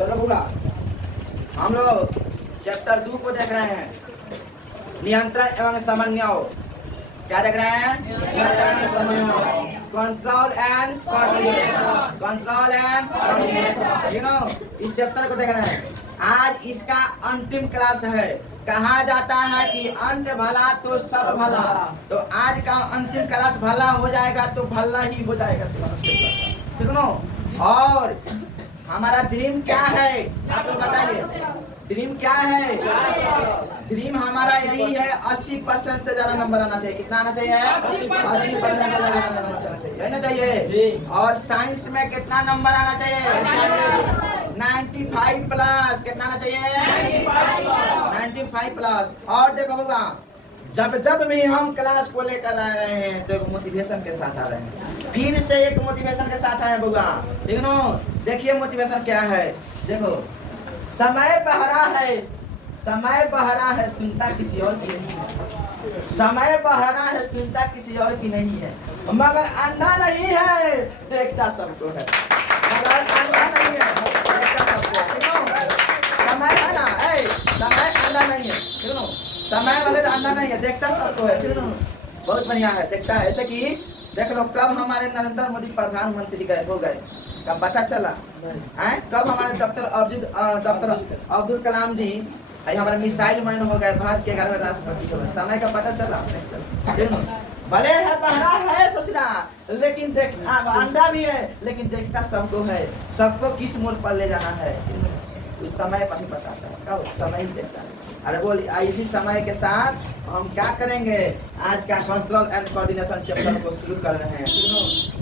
चलो होगा, हम लोग चैप्टर 2 को देख रहे हैं, नियंत्रण एवं समन्वय। क्या देख रहे हैं? नियंत्रण से समन्वय, control and coordination, control and coordination. You know, इस चैप्टर को देख रहे हैं। आज इसका अंतिम क्लास है। कहा जाता है कि अंत भला तो सब भला, तो आज का अंतिम क्लास भला हो जाएगा तो भला ही हो जाएगा, ठीक नो। और हमारा ड्रीम क्या है आपको बताइए, ड्रीम क्या है? ड्रीम हमारा यही है 80% से ज्यादा नंबर आना चाहिए। कितना आना चाहिए? 80% से ज्यादा नंबर आना चाहिए, है ना चाहिए। और साइंस में कितना नंबर आना चाहिए? 95 प्लस। कितना आना चाहिए? 95 प्लस। और देखो बउआ, जब जब भी हम क्लास को लेकर आ रहे हैं तो एक मोटिवेशन के साथ आ रहे हैं, फिर से एक मोटिवेशन के साथ आए बउआ, ठीक नो। देखिए मोटिवेशन क्या है, देखो, समय बहरा है, समय बहरा है, सुनता किसी और की नहीं है। समय बहरा है, सुनता किसी और की नहीं है, मगर अंधा नहीं है, देखता सबको है। मगर अंधा नहीं है, देखता सबको है। समय है ना, समय अंधा नहीं है, ठीक है। समय वाले तो अंधा नहीं है, देखता सबको है, ठीक है। बहुत बढ़िया है, देखता है। ऐसे कि देख लो, कब हमारे नरेंद्र मोदी प्रधानमंत्री गए हो गए, कब पता चला है? कब हमारे डॉक्टर अब्दुल कलाम जी हमारे मिसाइल मैन हो गए, भारत के 11वें राष्ट्रपति हो गए, समय का पता चला नहीं चला। भले है पहरा है ससुरा, लेकिन देख अंधा भी है, लेकिन देखता सबको है, सबको किस मोड़ पर ले जाना है उस समय पर ही बताता है, कब समय ही देखता है। अरे बोल, इसी समय के साथ हम क्या करेंगे, आज का कंट्रोल एंड कोऑर्डिनेशन चैप्टर को शुरू कर रहे हैं।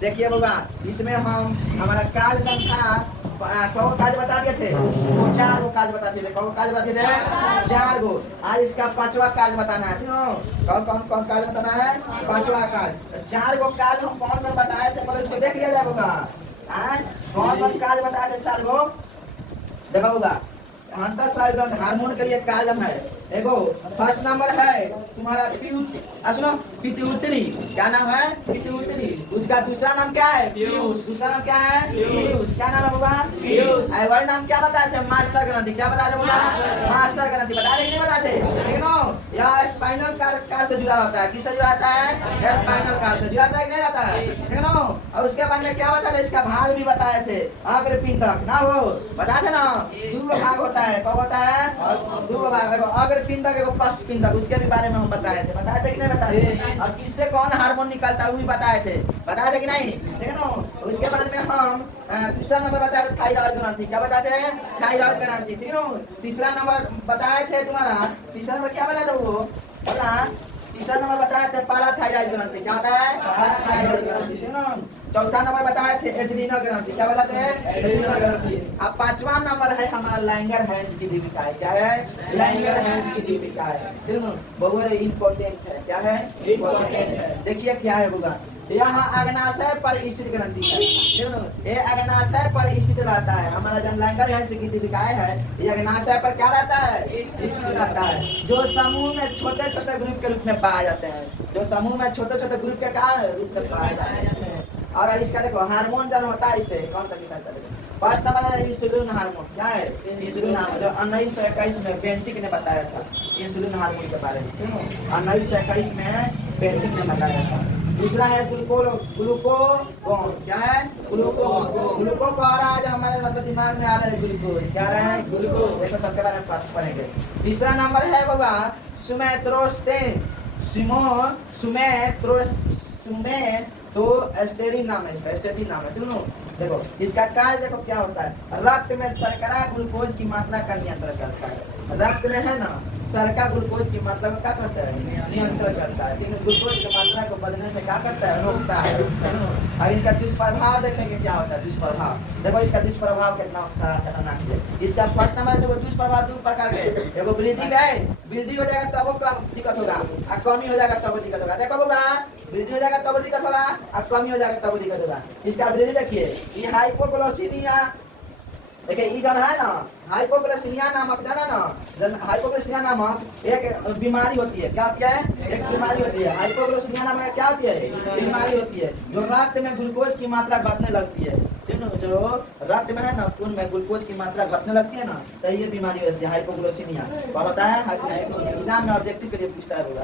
देखिए बाबा, इसमें हम हमारा कार्य था, कौन काज बता दिए थे? 4 गो काज बताते थे। कौन काज बताते थे? 4 गो। आज इसका 5वां काज बताना है, कौन कौन कौन काज बताना है? 5वां काज। 4 गो काज हम कौन कौन बताए थे, पहले इसको देख लिया जाए बाबा। कौन कौन काज बताए थे? 4 गो देखो बाबा। हार्मोन के लिए कालम है, देखो। फर्स्ट नंबर है तुम्हारा पिट्यूटरी। क्या नाम है? पिट्यूटरी। उसका दूसरा नाम क्या है? फ्यूज। दूसरा नाम क्या है? फ्यूज। क्या नाम है बाबा? फ्यूज। और नाम क्या बताए थे? मास्टर ग्रंथि। क्या बताए थे बाबा? मास्टर ग्रंथि। बताए कि नहीं बताते? ठीक है। यह स्पाइनल कार्ड से जुड़ा रहता है। किससे जुड़ा रहता है? स्पाइनल कार्ड से जुड़ा रहता है कि नहीं रहता है? ठीक है ना। और उसके बाद में क्या बताया? इसका भाग भी बताए थे, अग्रपिंडक ना हो, बताए थे ना। 2 भाग होता है, कब होता है? 2 भाग, अग्रपिंडक एगो पश्चपिंडक, उसके भी बारे में हम बताए थे कि नहीं बताए? और किससे कौन हार्मोन निकलता है वो भी बताए थे कि नहीं? ठीक है ना। उसके बाद में हम दूसरा नंबर बताए थे थायराइड ग्रंथि। क्या बताते हैं? थायराइड ग्रंथि, ठीक है ना। तीसरा नंबर बताए थे तुम्हारा, तीसरा नंबर क्या बताया था वो बोला? तीसरा नंबर बताए थे पैराथायराइड ग्रंथि। क्या होता है? पैराथायराइड ग्रंथि, ठीक है ना। चौथा नंबर बताए थे एड्रीनल ग्रंथि। क्या बताते हैं? एड्रीनल ग्रंथि। अब 5वां नंबर है हमारा लैंगर-हैंस की दीपिकाएं। क्या है? लैंगर-हैंस की दीपिकाएं, ठीक है ना। बहुत इंपॉर्टेंट है। क्या है? इंपॉर्टेंट है। देखिए क्या है बुआ, यहाँ अग्नाशय पर स्थित ग्रंथि है, ठीक है ना। ये अग्नाशय पर स्थित रहता है। हमारा जब लैंगर-हैंस की दीपिकाएं है, ये अग्नाशय पर क्या रहता है? स्थित रहता है। जो समूह में छोटे छोटे ग्रुप के रूप में पाए जाते हैं, जो समूह में छोटे छोटे ग्रुप के रूप में पाए जाते हैं। और इसका देखो हार्मोन जन होता है, इसे कौन सा किताब चलेगा? फर्स्ट नंबर है इंसुलिन हार्मोन। क्या है? इंसुलिन हार्मोन, जो 1921 में बेंटिक ने बताया था इंसुलिन हार्मोन के बारे में, 1921 में बेंटिक ने बताया था। दूसरा है ग्लूकोगोन। क्या है? ग्लूकोगोन। आज हमारे मतलब दिमाग में आ रहा है ग्लूकोज। क्या रहा है? ग्लूकोज। देखो सबके बारे में पढ़ेंगे। तीसरा नंबर है बाबा सुमेत्रोस्टेन। तो एस्टेरिन नाम है इसका, एस्टेटिन नाम है, ठीक है। देखो इसका कार्य देखो क्या होता है, रक्त में शर्करा ग्लूकोज की मात्रा का नियंत्रण करता है। रक्त में है ना शर्करा ग्लूकोज की मात्रा में क्या करता है? नियंत्रण करता है। लेकिन ग्लूकोज की मात्रा को बढ़ने से क्या करता है? रोकता है। और इसका दुष्प्रभाव देखेंगे क्या होता है। दुष्प्रभाव देखो, इसका दुष्प्रभाव कितना खतरनाक है। इसका फर्स्ट नंबर देखो, दुष्प्रभाव 2 प्रकार के। देखो वृद्धि है, वृद्धि हो जाएगा तब कम दिक्कत होगा, और कमी हो जाएगा तब दिक्कत होगा। देखो बाबा, वृद्धि हो जाएगा तब दिक्कत होगा, और कमी हो जाएगा तब दिक्कत होगा। इसका वृद्धि देखिए, ये हाइपोग्लाइसीमिया, देखिए ये जो है ना हाइपोग्लाइसीमिया नामक, जाना ना, हाइपोग्लाइसीमिया नामक एक बीमारी होती है। क्या होती है? एक बीमारी होती है। हाइपोग्लाइसीमिया नामक क्या होती है? बीमारी होती है, जो रक्त में ग्लूकोज की मात्रा बढ़ने लगती है। ठीक है। जो रक्त में है ना, खून में ग्लूकोज की मात्रा घटने लगती है ना, तो ये बीमारी होती है हाइपोग्लाइसीमिया। और होता है हाइपोग्लाइसीमिया, एग्जाम में ऑब्जेक्टिव के लिए पूछता है होगा,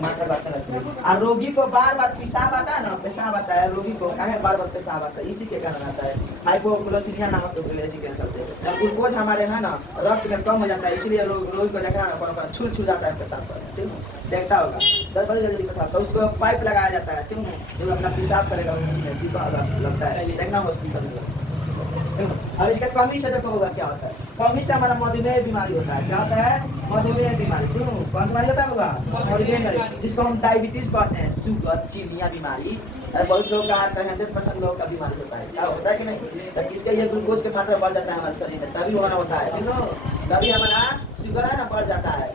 मात्रा घटने लगती है। और रोगी को बार बार पेशाब आता है ना, पेशाब आता है रोगी को, काहे बार बार पेशाब आता है, इसी के कारण आता है हाइपोग्लाइसीमिया नामक एलर्जी कैंसर से। जब ग्लूकोज हमारे है ना रक्त में कम हो जाता है, इसीलिए रोगी को देखना ना छू जाता है पेशाब पर, ठीक है, देखता होगा दस बड़ी जल्दी पेशाब, तो उसको पाइप लगाया जाता है, ठीक है, जो अपना पेशाब करेगा लगता है, देखना हॉस्पिटल में। अब इसका कमी से देखो होगा क्या होता है, कमी से हमारा मधुमेह बीमारी होता है। क्या होता है? मधुमेह बीमारी। क्यों? कौन बीमारी होता है होगा? मधुमेह बीमारी, जिसको हम डायबिटीज कहते हैं, शुगर चीनिया बीमारी। बहुत लोग का 100% लोगों का बीमारी होता है। क्या होता है कि नहीं? तब किसका ये ग्लूकोज की मात्रा बढ़ जाता है हमारे शरीर में, तभी हमारा होता है, ठीक है, तभी हमारा शुगर है ना बढ़ जाता है।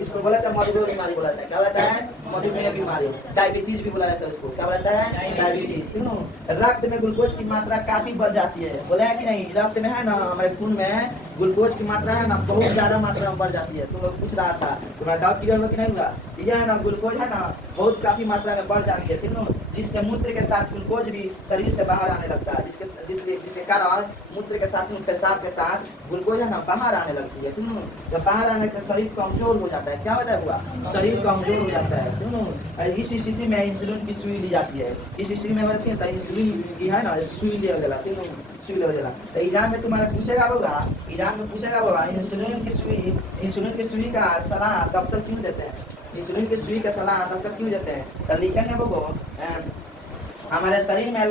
इसको बोला जाता है मधुमेह बीमारी बोला जाता है। क्या बोलता है? मधुमेह बीमारी। डायबिटीज भी बोला जाता है उसको। क्या बोलता है? डायबिटीज। क्यों? रक्त में ग्लूकोज की मात्रा काफी बढ़ जाती है, बोला है कि नहीं? रक्त में है ना, हमारे खून में ग्लूकोज की मात्रा है ना बहुत ज्यादा मात्रा में बढ़ जाती है। तुम लोग पूछ रहा था, तुम्हारा डाउट क्लियर हो कि नहीं हुआ? ये है ना ग्लूकोज है ना बहुत काफी मात्रा में बढ़ जाती है, ठीक है, जिससे मूत्र के साथ ग्लूकोज भी शरीर से बाहर आने लगता है, जिसके कारण मूत्र के साथ पेशाब के साथ ग्लूकोज है ना बाहर आने लगती है, ठीक है। जब बाहर आने के शरीर कमजोर हो जाता है। क्या बताया हुआ? शरीर कमजोर हो जाता है, ठीक है। इस स्थिति में इंसुलिन की सुई ली जाती है। इस स्थिति में बोलती है तो इंसुलिन की है ना सुई लिया गया, ठीक है, सुई लिया गया। तो एग्जाम में तुम्हारा पूछेगा होगा, एग्जाम में पूछेगा होगा इंसुलिन की सुई का सलाह डॉक्टर क्यों देते हैं? इंसुलिन की सुई का सलाह डॉक्टर क्यों देते हैं? तो लिखेंगे वो हमारे शरीर में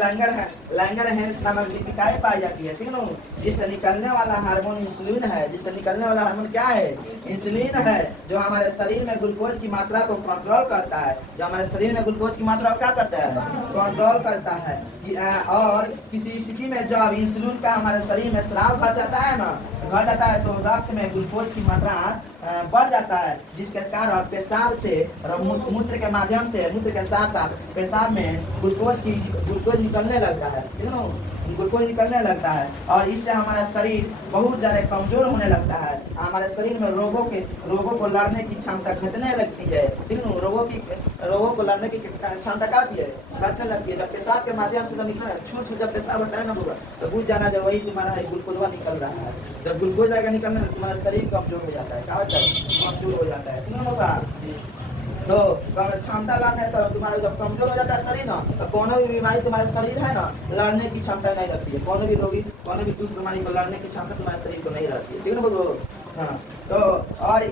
लैंगर हैंस नामक दीपिकाएं पाई जाती है, ठीक है, जिससे निकलने वाला हार्मोन इंसुलिन है। जिससे निकलने वाला हार्मोन क्या है? इंसुलिन है, जो हमारे शरीर में ग्लूकोज की मात्रा को कंट्रोल करता है। जो हमारे शरीर में ग्लूकोज की मात्रा को क्या करता है? कंट्रोल करता है। और किसी स्थिति में जब इंसुलिन का हमारे शरीर में स्राव घट जाता है ना, घट जाता है तो रक्त में ग्लूकोज की मात्रा बढ़ जाता है, जिसके कारण पेशाब से मूत्र के माध्यम से, मूत्र के साथ साथ पेशाब में ग्लूकोज निकलने लगता है, ठीक है, ग्लूकोज निकलने लगता है। और इससे हमारा शरीर बहुत ज़्यादा कमजोर होने लगता है। हमारे शरीर में रोगों को लड़ने की क्षमता घटने लगती है, ठीक है, रोगों को लड़ने की क्षमता क्या होती है? घटने लगती है। जब पेशाब के माध्यम से निकल छूट जब पेशाब होता है ना होगा, तो बुझ जाना जब वही तुम्हारा ग्लूकोज निकल रहा है। जब ग्लूकोज आएगा निकलने में तुम्हारा शरीर कमजोर हो जाता है। क्या होता है? कमजोर हो जाता है, ठीक है होगा। तो क्षमता लड़ने तो तुम्हारा जब कमजोर हो जाता है शरीर ना, तो कोनो भी बीमारी तुम्हारे शरीर है ना लड़ने की क्षमता नहीं रहती है। कोनो भी रोगी, कोनो भी दुख बीमारी को लड़ने की क्षमता तुम्हारे शरीर को नहीं रहती है, ठीक है ना बोलो। हाँ, तो और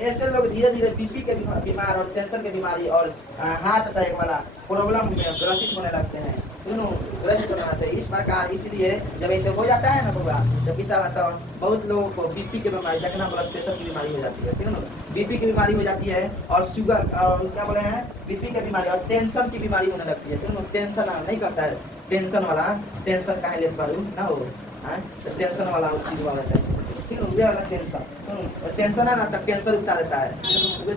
ऐसे लोग धीरे धीरे बीपी के बीमार और कैंसर के बीमारी और हार्ट अटैक वाला प्रॉब्लम में ग्रसित होने लगते हैं, ग्रसित होने लगते हैं। इस प्रकार इसलिए जब ऐसे हो जाता है ना होगा, जब ऐसा आता है बहुत लोगों को बीपी की बीमारी, देखना ब्लड प्रेशर की बीमारी हो जाती है, ठीक है ना, बीपी की बीमारी हो जाती है। और शुगर और क्या बोले हैं, बीपी की बीमारी और टेंशन की बीमारी होने लगती है, ठीक है। टेंशन नहीं करता है, टेंशन कहाँ ले पारू ना हो, टेंशन वाला चीज वाला है, ठीक है, वाला टेंशन है ना, तब कैंसर उठा देता है।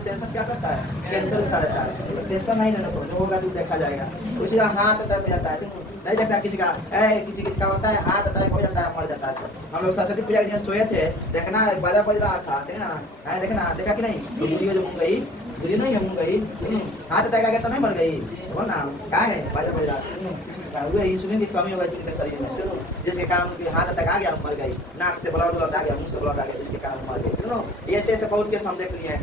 टेंशन क्या करता है? कैंसर उठा देता है। टेंशन नहीं लेना, जो होगा तो देखा जाएगा। उसी का हार्ट अटैक हो जाता है, नहीं देखता किसी का होता है हार्ट अटैक हो जाता है, मर जाता है। हम लोग सरस्वती पूजा के दिन सोए थे, देखना बाजा बज रहा था, देखना देखा कि नहीं? वीडियो जो मुंगई बुझी नहीं है, मुंगई हार्ट अटैक आ गया तो नहीं मर गई, बोल ना क्या है? बाजा बज रहा हुआ, इंसुलिन की कमी हो गई उनके शरीर में, चलो जिसके कारण हार्ट अटैक आ गया, मर गई। नाक से ब्लड आ गया, मुंह से ब्लड आ गया, जिसके कारण मर गई, ठीक है। ऐसे बहुत केस हम देख लिए हैं,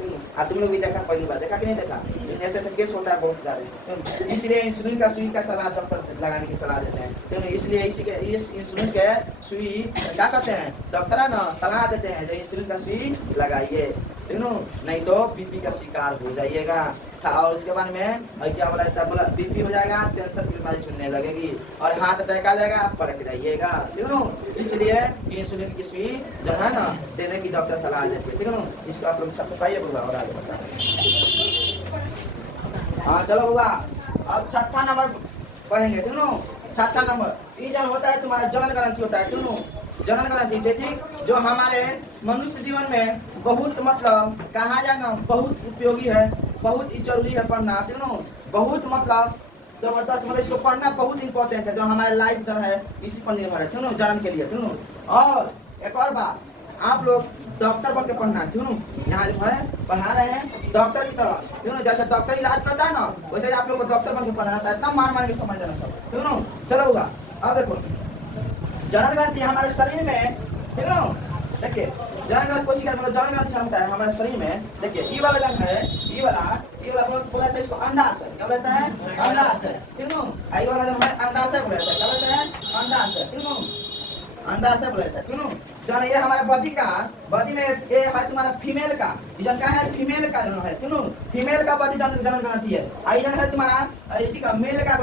तुम लोग भी देखा, पहली बार देखा कि नहीं देखा? ऐसे केस होता है बहुत ज्यादा। इसलिए इंसुलिन का सुई का सलाह डॉक्टर लगाने की सलाह देते हैं, ठीक है। इसलिए इस इंसुलिन के सुई क्या करते हैं डॉक्टर है ना, सलाह देते हैं जो इंसुलिन का सुई लगाइए, ठीक है, नहीं तो बीपी का शिकार हो जाइएगा। और उसके बाद में क्या बोला बीपी हो जाएगा, कैंसर की बीमारी चुनने लगेगी और हार्ट अटैक आ जाएगा, परख जाइएगा, ठीक है। इसलिए इंसुलिन की सुई जो है ना देने की डॉक्टर सलाह देते हैं, ठीक है ना। इसको आप लोग सब बताइए होगा और आगे बता। हाँ चलो होगा, अब छठा नंबर पढ़ेंगे, ठीक है ना। छठा नंबर ये जो होता है तुम्हारा जनन ग्रंथि होता है, ठीक है। जनन ग्रंथि जैसे जो हमारे मनुष्य जीवन में बहुत मतलब कहा जाए ना बहुत उपयोगी है, बहुत ही जरूरी है पढ़ना, ठीक है ना। बहुत मतलब जबरदस्त, मतलब इसको पढ़ना बहुत इंपॉर्टेंट है, जो हमारे लाइफ जो है इसी पर निर्भर है, ठीक है, जन्म के लिए, ठीक है। और एक और बात, आप लोग डॉक्टर बन के पढ़ना, ठीक है, यहाँ जो है पढ़ा रहे हैं डॉक्टर की तरह, ठीक है। जैसे डॉक्टर इलाज करता है ना, वैसे आप लोग को डॉक्टर बन के पढ़ाना था, इतना मान के समझ लेना सब, ठीक है ना। चलो होगा, अब देखो जनन ग्रंथि हमारे शरीर में, ठीक ना, देखिए जनन ग्रंथि कोशिका मतलब जनन ग्रंथि होता है हमारे शरीर में। देखिए ये वाला जन है, ये वाला बोला था इसको अंडाशय, क्या बोलता है? अंडाशय, ठीक ना। ये वाला जन है अंडाशय बोला जाता है, क्या बोलता है? अंडाशय, ठीक ना, अंडाशय बोला जाता है, ठीक ना। जन ये हमारे बॉडी में ये है तुम्हारा फीमेल का, जन का है फीमेल का जन है, ठीक ना, फीमेल का बॉडी जनन ग्रंथि है। आई जन है तुम्हारा इसी का मेल का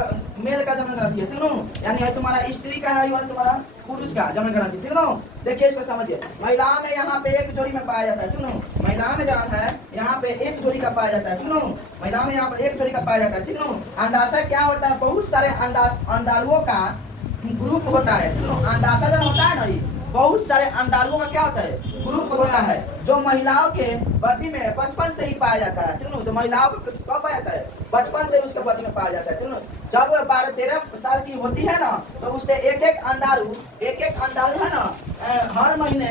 जनन ग्रंथि है, ठीक ना, यानी है तुम्हारा स्त्री का है, ये तुम्हारा पुरुष का जनन ग्रंथि, ठीक ना। देखिए इसको समझिए, महिलाओं में यहाँ पे एक जोड़ी में पाया जाता है, ठीक ना, महिलाओं में जन है यहाँ पे एक जोड़ी का पाया जाता है, ठीक ना, महिलाओं में यहाँ पर एक जोड़ी का पाया जाता है, ठीक ना। अंडाशय क्या होता है? बहुत सारे अंडालुओं का ग्रुप होता है, ठीक ना। अंडाशय जन होता है ना, बहुत सारे अंडालुओं का क्या होता है? ग्रुप होता है, जो महिलाओं के बॉडी में बचपन से ही पाया जाता है, ठीक ना। तो महिलाओं को कब पाया जाता है? बचपन से उसके बॉडी में पाया जाता है, ठीक ना। जब वो 12-13 साल की होती है ना, तो उससे एक एक अंडालू है ना, हर महीने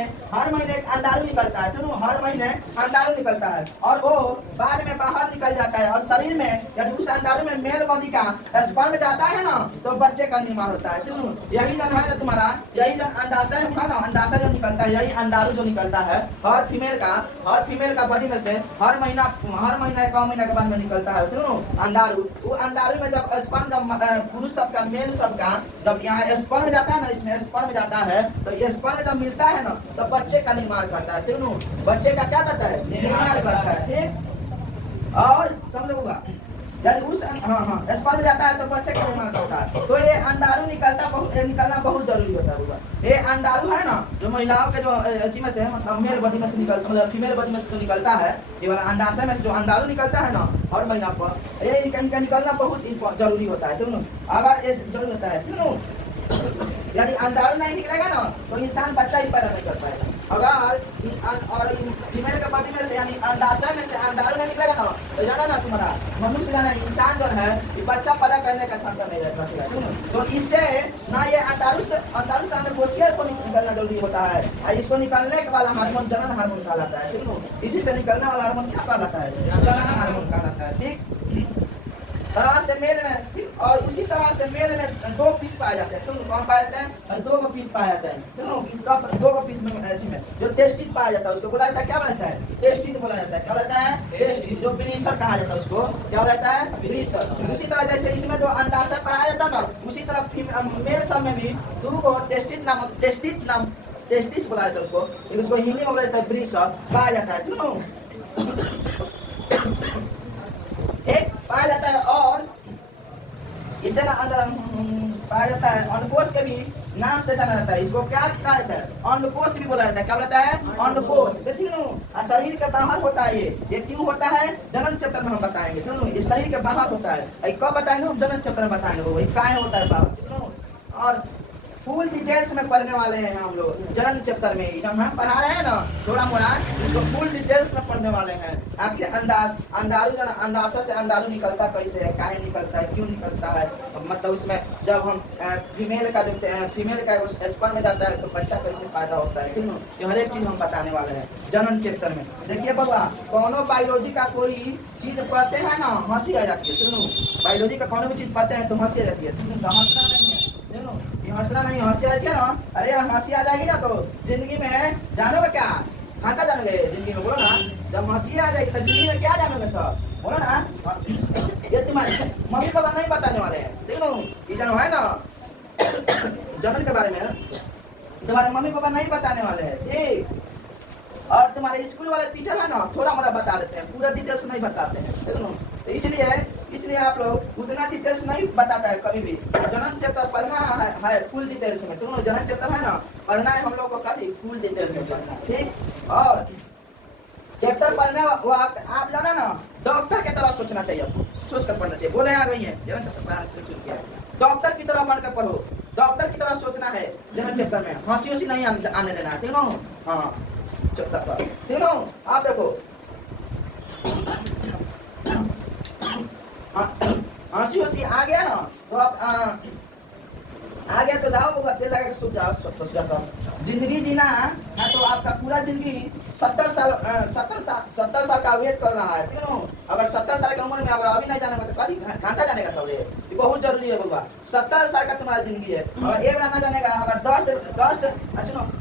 एक अंडालू निकलता है, ठीक ना, हर महीने अंडालू निकलता है, और वो बाद में बाहर निकल जाता है, और शरीर में यदि उस अंडालू में मेल बॉडी का स्पर्म जाता है ना, तो बच्चे का निर्माण होता है, ठीक ना। यही जन है ना तुम्हारा, यही जन अंडाशय है ना, अंडाशय जो निकलता है, यही अंडालू जो निकलता है हर फीमेल का बॉडी में से हर महीना 1 महीना के बाद में निकलता है, ठीक ना, अंडालू। वो अंडालू में जब स्पर्म, जब पुरुष सबका मेल सबका जब यहाँ स्पर्म जाता है ना, इसमें स्पर्म जाता है, तो ये स्पर्म जब मिलता है ना, तो बच्चे का निर्माण करता है, ठीक ना, बच्चे का क्या करता है? निर्माण करता है, ठीक। और समझोगा यदि उस स्पर्म जाता है तो बच्चे का निर्माण करता है। तो ये अंडाणु निकलना बहुत जरूरी होता है। ये अंडाणु है ना, जो महिलाओं के जो अची में से मतलब मेल बॉडी में से निकलता, मतलब फीमेल बॉडी में से निकलता है, ये वाला अंडाशय में से जो अंडाणु निकलता है ना हर महीना पर, ये इनका निकलना बहुत जरूरी होता है, ठीक ना। अगर ये जरूरी होता है, ठीक ना, यदि अंडाणु नहीं निकलेगा ना तो इंसान बच्चा ही पैदा नहीं कर पाएगा। अगर फीमेल के बॉडी में से यानी अंडाशय में से अंडाणु नहीं निकलेगा ना, तो जाना ना तुम्हारा मनुष्य जाना इंसान जो है ये बच्चा पैदा करने का क्षमता नहीं रखेगा। तो इससे ना ये अंडाणु से अंडकोशिका को निकलना जरूरी होता है, और इसको निकलने वाला हार्मोन जनन हार्मोन कहलाता है, ठीक है। इसी से निकलने वाला हार्मोन क्या कहलाता है? जनन हार्मोन कहलाता है, ठीक। तरह से मेल में, और उसी तरह से मेल में 2 पीस पाए जाते हैं, तो कौन पाए जाते हैं? 2 पीस पाए जाते हैं, तो 2 पीस में जो टेस्टिस पाया जाता है उसको बोला जाता है, क्या बोला जाता है? टेस्टिस बोला जाता है, क्या बोला जाता है? टेस्टिस। जो ब्रीसर कहा जाता है उसको क्या बोला जाता है? ब्रीसर। उसी तरह जैसे इसमें जो अंडाशय पाया जाता है ना, उसी तरह मेल सब में भी 2 टेस्टिस बोला जाता है उसको हिंदी में बोला जाता है ब्रीसर, पाया जाता है, ठीक है, एक पाया जाता है। और इसे ना अंदर पाया जाता है, अंडकोश के भी नाम से जाना जाता है, इसको क्या कहा जाता है? अंडकोश भी बोला जाता है, क्या बोलता है? अंडकोश। शरीर के बाहर होता है, ये क्यों होता है? जनन चैप्टर में हम बताएंगे, ये शरीर के बाहर होता है। कब बताएंगे? हम जनन चैप्टर में बताएंगे वो क्या होता है बाहर, और फुल डिटेल्स में पढ़ने वाले हैं हम लोग जनन चैप्टर में। जब हम पढ़ा रहे हैं ना थोड़ा मोड़ा, उसको फुल डिटेल्स में पढ़ने वाले हैं। आखिर अंडाणु अंडाशय से अंडाणु निकलता कैसे है, काहे निकलता है, क्यों निकलता है, मतलब उसमें जब हम फीमेल का स्पर्म में जाता है तो बच्चा कैसे पैदा होता है, ठीक है। ये हर एक चीज हम बताने वाले हैं जनन चैप्टर में। देखिए बाबा, कोनो बायोलॉजी का कोई चीज पढ़ते हैं ना हंसी आ जाती है, ठीक। बायोलॉजी का कोनो भी चीज पढ़ते हैं तो हंसी आ जाती है, हंसना नहीं है, हंसना नहीं, हंसी आ जाती है ना। अरे यार हंसी आ जाएगी ना तो जिंदगी में जानोगे क्या, कहाँ का जानोगे जिंदगी में, बोलो ना। जब हंसी आ जाएगी तो जिंदगी में क्या जानोगे सब, बोलो ना। ये तुम्हारे मम्मी पापा नहीं बताने वाले हैं, ठीक है। ये जानो है ना जनन के बारे में तुम्हारे मम्मी पापा नहीं बताने वाले हैं, ठीक। और तुम्हारे स्कूल वाले टीचर है ना थोड़ा मोड़ा बता देते हैं, पूरा डिटेल्स नहीं बताते हैं, ठीक है। तो इसलिए आप लोग उतना डिटेल्स नहीं बताता है कभी भी। जनन चैप्टर पढ़ना है फुल डिटेल्स में, तो जनन चैप्टर है ना पढ़ना है हम लोग को काफी फुल डिटेल्स में पढ़ना, ठीक। और चैप्टर पढ़ने वो आप जाना ना डॉक्टर की तरह सोचना चाहिए, सोच कर पढ़ना चाहिए। बोले आ गई है जनन चैप्टर पढ़ना शुरू किया है, डॉक्टर की तरह पढ़कर पढ़ो, डॉक्टर की तरह सोचना है जनन चैप्टर में, हंसी नहीं आने देना है, ठीक है। हाँ चैप्टर सा, ठीक है। आप देखो हंसी आ गया ना तो आप आ गया तो जाओ बउआ, तेल लगा के सो जाओ ससुरा सब। जिंदगी जीना है तो आपका पूरा जिंदगी 70 साल का वेट कर रहा है, क्यों? अगर 70 साल की उम्र में अगर अभी नहीं जाने तो कभी घंटा जाने का सब रे, ये बहुत जरूरी है बउआ। 70 साल का तुम्हारा जिंदगी है, अगर एक बार ना जानेगा, अगर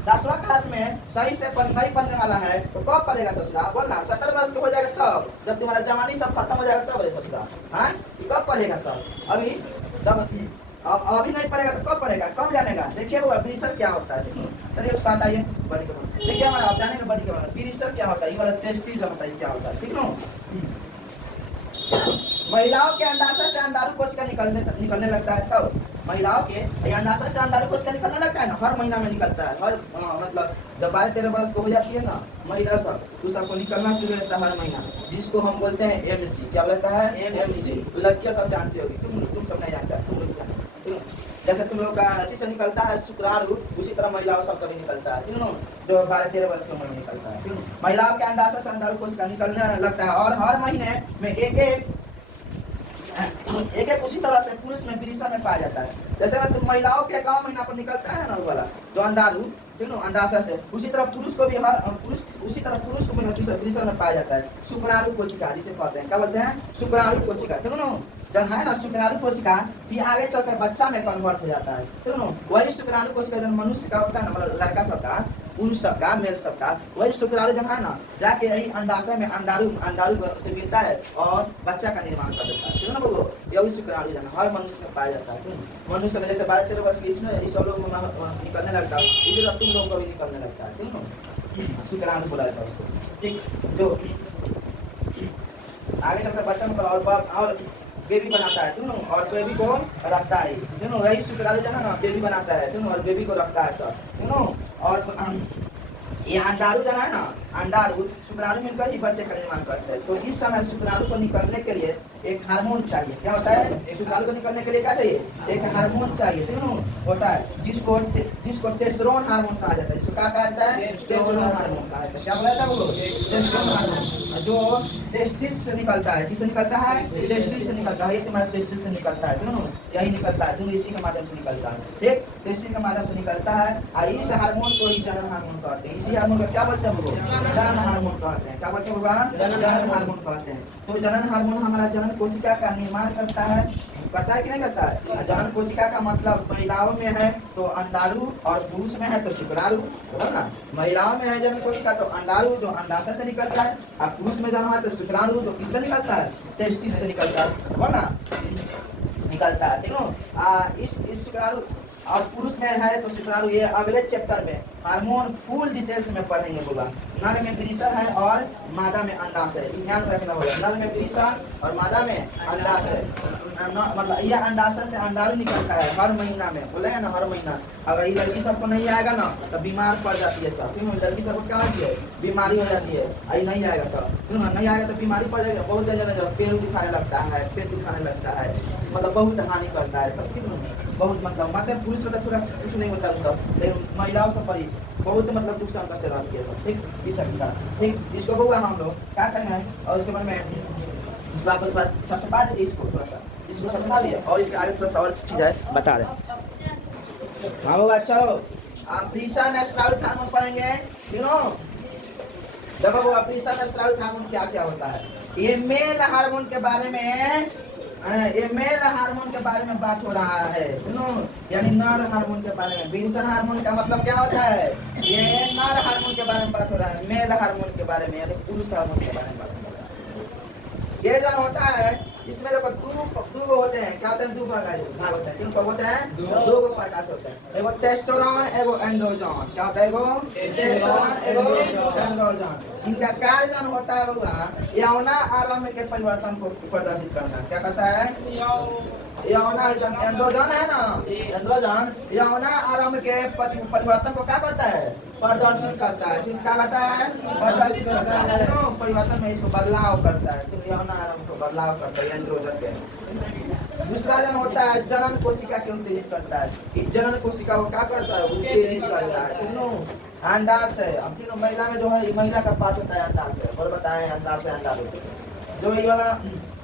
10वां क्लास में सही से नहीं पढ़ने वाला है तो कब पढ़ेगा ससुरा? बोलना 70 वर्ष के हो जाएगा तब, जब तुम्हारा जवानी सब खत्म हो जाएगा तब रे ससुरा। हाँ, कब पढ़ेगा सब? अभी तब अभी नहीं पढ़ेगा तो कब पढ़ेगा, कब जानेगा? देखिए वो ब्रीसर क्या होता है, चलिए उसका बताइए बड़ी के बारे में। देखिए हमारा आप जानेंगे बड़ी के बारे में, ब्रीसर क्या होता है, ये वाला टेस्टिस होता है, क्या होता है, ठीक है? महिलाओं के अंडाशय से अंडाणु कोशिका निकलने लगता है तब। महिलाओं के अंडाशय से अंडाणु कोशिका निकलने लगता है ना, हर महीना में निकलता है, हर मतलब जब 12-13 वर्ष को हो जाती है ना महिला सब, तो सबको निकलना शुरू होता है हर महीना, जिसको हम बोलते हैं एमसी। क्या बोलता है? एमसी। लड़कियां सब जानती होगी, तुम सब नहीं जानते, तुम लोग जानते। जैसे तुम लोग का अच्छी से निकलता है शुक्राणु, उसी तरह महिलाओं सब कभी निकलता है, क्यों? जो 12-13 वर्ष की उम्र में निकलता है, क्यों? महिलाओं के अंडाशय से अंडाणु कोशिका निकलने लगता है, और हर महीने में एक उसी तरह से पुरुष में वृषण में पाया जाता है। जैसे मतलब महिलाओं के 1 महीना पर निकलता है ना वाला जो अंडाणु, ठीक है, अंडाशय से, उसी तरह पुरुष को भी उसी तरह पुरुष को भी वृषण में पाया जाता है। शुक्राणु कोशिका जिसे कहते हैं, क्या बोलते हैं? शुक्राणु कोशिका, ठीक है ना? जब है ना शुक्राणु कोशिका भी आगे चलकर बच्चा में कन्वर्ट हो जाता है, ठीक है ना? वही शुक्राणु कोशिका जो मनुष्य का होता है ना, मतलब लड़का सबका, पुरुष सबका, मेल सबका, वही शुक्राणु जब है ना जाके यही अंडाशय में अंडाणु से मिलता है और बच्चा का निर्माण कर देता है, ठीक है ना बबू? यही शुक्राणु जन हर मनुष्य में पाया जाता है। मनुष्य में जैसे 12-13 वर्ष की इसमें इस सब लोग निकलने लगता है, इसी तरह तुम लोग को भी निकलने लगता है, ठीक है ना? शुक्राणु बोला जाता है उसको, ठीक? जो आगे चलकर बच्चा में और बेबी बनाता है, क्यों? और बेबी को रखता है, क्यों? यही शुक्राणु जो है ना बेबी बनाता है, क्यों? और बेबी को रखता है सब, क्यों? और ये अंडाणु जो है ना, अंडाणु शुक्राणु मिलकर ही बच्चे का निर्माण करते हैं। तो इस समय शुक्राणु को निकलने के लिए एक हार्मोन चाहिए। क्या होता है? एक शुक्राणु को निकलने के लिए क्या चाहिए? एक हार्मोन चाहिए, क्यों? होता है जिसको टेस्टोस्टेरोन हार्मोन कहा जाता है। जिसको क्या कहा जाता है? टेस्टोस्टेरोन हार्मोन कहा जाता है। क्या बोला जाता है वो? टेस्टोस्टेरोन हार्मोन, जो टेस्टिस से निकलता है। किससे निकलता है? टेस्टिस से निकलता है। ये तुम्हारे टेस्टिस से निकलता है, क्यों? यही निकलता है, क्यों? इसी के माध्यम से निकलता है, ठीक? टेस्टिस के माध्यम से निकलता है, और इस हार्मोन को ही जनन हार्मोन कहते हैं। इसी हार्मोन को क्या बोलते हैं? जनन हार्मोन कहते हैं। क्या बोलते हैं भगवान? जनन हार्मोन कहते हैं। तो जनन हार्मोन हमारा जनन कोशिका का निर्माण करता है कि नहीं करता है? जनन कोशिका का मतलब महिलाओं में है तो अंडाणु, और पुरुष में है तो शुक्राणु, है ना? महिलाओं में है जनन कोशिका तो अंडाणु जो अंडाशय से निकलता है, और पुरुष में जन्म है तो शुक्राणु जो किससे निकलता है? टेस्टिस से निकलता है ना? निकलता है, ठीक है? इस शुक्राणु और पुरुष में है तो शुक्राणु, ये अगले चैप्टर में हार्मोन फुल डिटेल्स में पढ़ेंगे होगा। नर में वृषण है और मादा में अंडाशय, ध्यान रखना होगा। नर में वृषण और मादा में अंडाशय, मतलब यह अंडाशय से अंडाणु निकलता है हर महीना में, बोले ना हर महीना। अगर ये लड़की सबको नहीं आएगा ना तो बीमार पड़ जाती है सब, क्यों? लड़की सबको क्या होती है? बीमारी हो जाती है। आई नहीं आएगा तो, क्यों? नहीं आएगा तो बीमारी पड़ जाएगा। बहुत जगह पेट दुखाने लगता है, पेट दुखाने लगता है, मतलब बहुत हानि करता है सब, क्यों? बहुत मतलब पुरुष मतलब थोड़ा कुछ नहीं होता है सब, लेकिन महिलाओं से परी बहुत मतलब नुकसान का सेवा किया सब, ठीक? इस का, ठीक? इसको बहुआ हम लोग क्या करना है, और उसके मन में इसको आप छपा देते, इसको थोड़ा सा इसको समझा दिए, और इसके आगे थोड़ा सा और चीज़ है बता रहे। हाँ बाबा चलो, आप वृषण में स्रावित हार्मोन पढ़ेंगे, क्यों? देखो वो वृषण में स्रावित हार्मोन क्या क्या होता है। ये मेल हार्मोन के बारे में, ये मेल हार्मोन के बारे में बात हो रहा है, सुनो, यानी नर हार्मोन के बारे में। वृषण हार्मोन का मतलब क्या होता है? ये नर हार्मोन के बारे में बात हो रहा है। मेल हार्मोन के बारे में यानी पुरुष हार्मोन के बारे में बात हो रहा है। ये जो होता है इसमें देखो दो होते हैं। क्या होते हैं? दो भाग होते हैं। किन सब होते हैं? दो प्रकार से होते हैं। एगो टेस्टोस्टेरोन, एगो एंड्रोजन। क्या होता है? एगो टेस्टोस्टेरोन, एगो एंड्रोजन। इनका कार्य जो होता है बउआ, यौना आरंभ के परिवर्तन को प्रदर्शित करना। क्या कहता है? यौना एंड्रोजन है ना, एंड्रोजन यौना आरंभ के परिवर्तन को क्या करता है? प्रदर्शित करता है। क्या करता है? प्रदर्शित करता है, परिवर्तन में इसको बदलाव करता है, तो यौना आरंभ को बदलाव करता है एंड्रोजन के। दूसरा जन होता है जनन कोशिका के उत्तेजित करता है। इस जनन कोशिका को क्या करता है? उत्तेजित करता है, क्यों? अंडाशय, अब ठीक है, महिला में जो है महिला का पार्ट होता है अंडाशय, और बताएं अंडाशय अंडाणु, जो ये वाला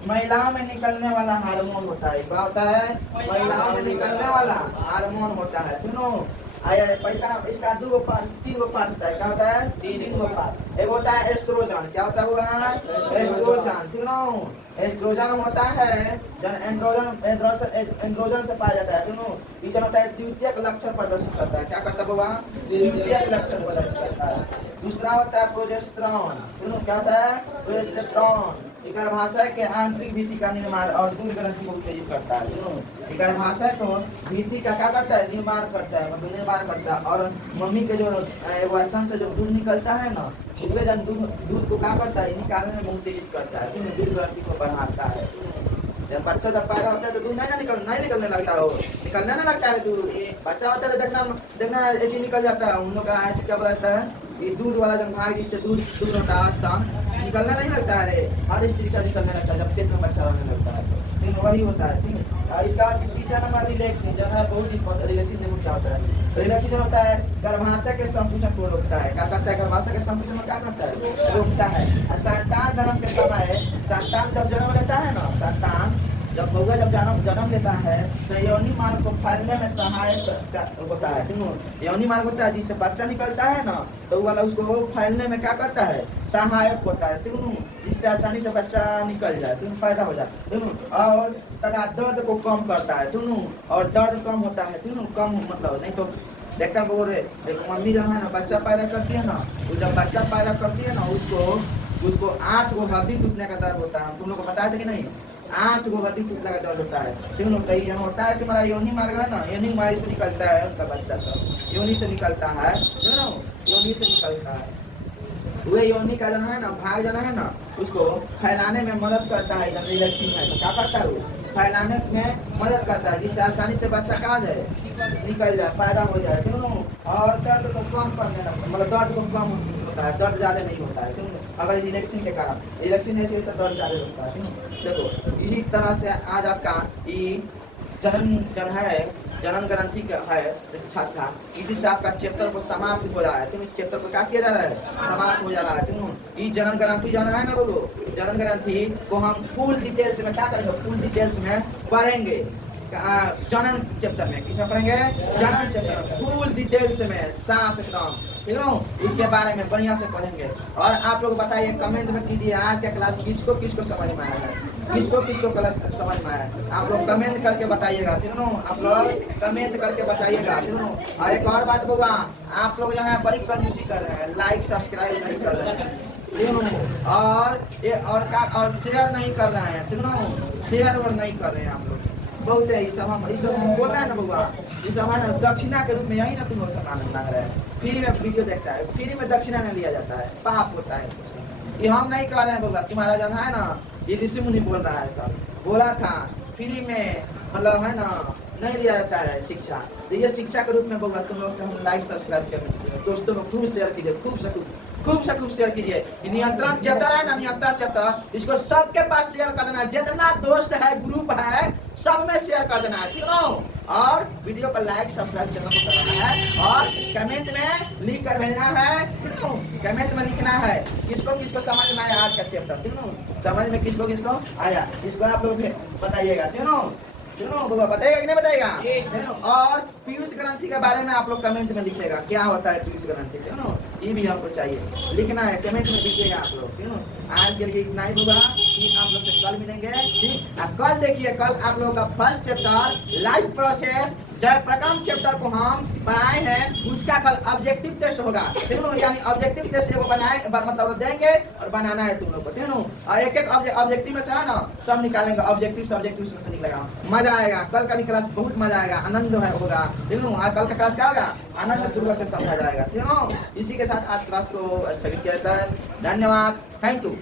महिलाओं में निकलने वाला हार्मोन होता है। क्या होता है? महिलाओं में निकलने वाला हार्मोन होता है। सुनो, आया पहला इसका तीन गो पार्ट होता है। क्या होता है? तीन गो पार्ट। एक होता है एस्ट्रोजन। क्या होता है? एस्ट्रोजन। सुनो, एस्ट्रोजन होता है एंड्रोजन से पाया जाता है। सुनो, ये क्या होता है? द्वितीयक लक्षण प्रदर्शित करता है। क्या करता है बाबा? द्वितीयक लक्षण प्रदर्शित करता है। दूसरा होता है प्रोजेस्टेरॉन। सुनो, क्या होता है? प्रोजेस्टेरॉन गर्भाशय के आंतरिक भित्ति का निर्माण और दूध ग्रंथि को उत्तेजित करता है। सुनो, गर्भाशय को भित्ति का क्या करता है? निर्माण करता है, मतलब निर्माण करता है। और मम्मी के जो स्तन से जो दूध निकलता है ना, दूध को क्या करता है? निकालने में उत्तेजित करता है। दूध ग्रंथि को बढ़ाता है। जब बच्चा जब पैदा होता है तो दूध नहीं निकलने लगता हो, निकलने ना लगता है दूध। बच्चा होता है तो देखना ऐसे निकल जाता है। उन लोग का क्या बोलता है? ये दूध वाला जब भाग जिससे दूध होता है स्तन निकलना नहीं लगता है रे, हर स्त्री का निकलने लगता है जब पेट में बच्चा रहने लगता है। ठीक, वही होता है। ठीक, इसका तीसरा नंबर रिलैक्सिंग जो है, बहुत ही रिलैक्सिंग देखो क्या होता है। रिलैक्सिंग जो होता है गर्भाशय के संकुचन को रोकता है। क्या करता है? गर्भाशय के संकुचन में क्या करता है? रोकता है। संतान जन्म के समय संतान जब जन्म लेता है ना, संतान जब बउआ जब जन्म लेता है तो योनि मार्ग को फैलने में सहायक होता है। योनि मार्ग होता है जिससे बच्चा निकलता है ना, तो वाला उसको फैलने में क्या करता है? सहायक होता है। जिससे आसानी से बच्चा निकल जाए, पैदा हो जाए। और तथा दर्द को कम करता है। और दर्द कम होता है। कम मतलब नहीं तो देखता बोल रहे एक मम्मी जो है ना बच्चा पैदा करती है ना, वो जब बच्चा पैदा करती है ना उसको 8 गो हड्डी टूटने का दर्द होता है। तुम लोग को बताया था कि नहीं? 8 गो हड्डी टूटने का दर्द होता है। ठीक है, होता है कि हमारा योनि मार्ग है ना, योनि मार्ग से निकलता है उनका बच्चा सब, योनि से निकलता है। योनि से निकलता है। वे योनि का जन है ना, भाग जन है ना, उसको फैलाने में मदद करता है। जब रिलैक्सिंग है तो क्या करता है? वो फैलाने में मदद करता है जिससे आसानी से बच्चा कहाँ जाए? निकल जाए, पैदा हो जाए। और दर्द को कम करने लगता, मतलब दर्द को कम होता है, दर्द ज़्यादा नहीं होता है। अगर रिलैक्सिंग के कारण रिलैक्सिंग ऐसे तो दर्द ज़्यादा होता है। देखो, इसी तरह से आज आपका जनन ग्रंथि का है छात्रा, इसी से आपका चैप्टर को समाप्त हो रहा है। इस चैप्टर को क्या किया जा रहा है? समाप्त हो जा रहा है। ये जनन ग्रंथि जाना है ना बोलो, जनन ग्रंथि को हम फुल डिटेल्स में क्या करेंगे? फुल डिटेल्स में पढ़ेंगे जनन चैप्टर में। किस में पढ़ेंगे? जनन चैप्टर में फुल डिटेल्स में, साफ एकदम। ठीक है, इसके बारे में बढ़िया से पढ़ेंगे। और आप लोग बताइए, कमेंट में कीजिए आज का क्लास किसको किसको समझ में आया है, किसको किसको क्लास समझ में आया है। आप लोग कमेंट करके बताइएगा। ठीक है, आप लोग कमेंट करके बताइएगा। ठीक है, और एक और बात बोलूँगा, आप लोग जो है बड़ी कंजूसी कर रहे हैं, लाइक सब्सक्राइब नहीं कर रहे हैं। और शेयर नहीं कर रहे हैं। ठीक है, शेयर और नहीं कर रहे हैं आप लोग। बहुत है, सब हम बोल रहे हैं ना बउआ, ये सब है ना दक्षिणा के रूप में, यही ना तुम लोग सब आनंद मांग रहे हैं। फ्री में वीडियो देखता है, फ्री में दक्षिणा नहीं लिया जाता है, पाप होता है। ये हम नहीं कर रहे हैं बउआ, तुम्हारा जन है ना, ये ऋषि मुनि बोल रहा है, सब बोला था फ्री में, मतलब है ना नहीं लिया जाता है शिक्षा। तो ये शिक्षा के रूप में बउआ तुम लोग से हम लाइक सब्सक्राइब करने, दोस्तों को खूब शेयर कीजिए, खूब से खूब शेयर कीजिए। नियंत्रण चैप्टर है ना, नियंत्रण चैप्टर, इसको सबके पास शेयर कर देना है। जितना दोस्त है, ग्रुप है, सब में शेयर कर देना है। ठीक है, और वीडियो को लाइक सब्सक्राइब चैनल को करना है, और कमेंट में लिख कर भेजना है। ठीक है, कमेंट में लिखना है किसको किसको समझ में आया आज का चैप्टर। ठीक है, समझ में किसको किसको आया, इसको आप लोग बताइएगा। ठीक है, बताएगा कि नहीं बताएगा? और पीयूष ग्रंथि के बारे में आप लोग कमेंट में लिखिएगा, क्या होता है पीयूष ग्रंथि। ये भी हमको चाहिए, लिखना है, कमेंट में लिखिएगा आप लोग। आज के लिए इतना ही होगा, आप लोग से कल मिलेंगे। ठीक, कल देखिए, कल आप लोगों का फर्स्ट चैप्टर लाइफ प्रोसेस जय प्रकरण चैप्टर को हम बनाए हैं, उसका कल ऑब्जेक्टिव टेस्ट होगा। ठीक है, यानी ऑब्जेक्टिव टेस्ट को बनाए मतलब देंगे और बनाना है तुम लोग को। ठीक है, और एक एक ऑब्जेक्टिव में से है ना सब निकालेंगे, ऑब्जेक्टिव में से निकलेगा, मजा आएगा। कल का भी क्लास बहुत मजा आएगा, आनंद होगा। ठीक है, कल का क्लास क्या होगा? आनंद पूर्वक से समझा जाएगा। ठीक है, इसी के साथ आज क्लास को स्थगित किया जाता है। धन्यवाद, थैंक यू।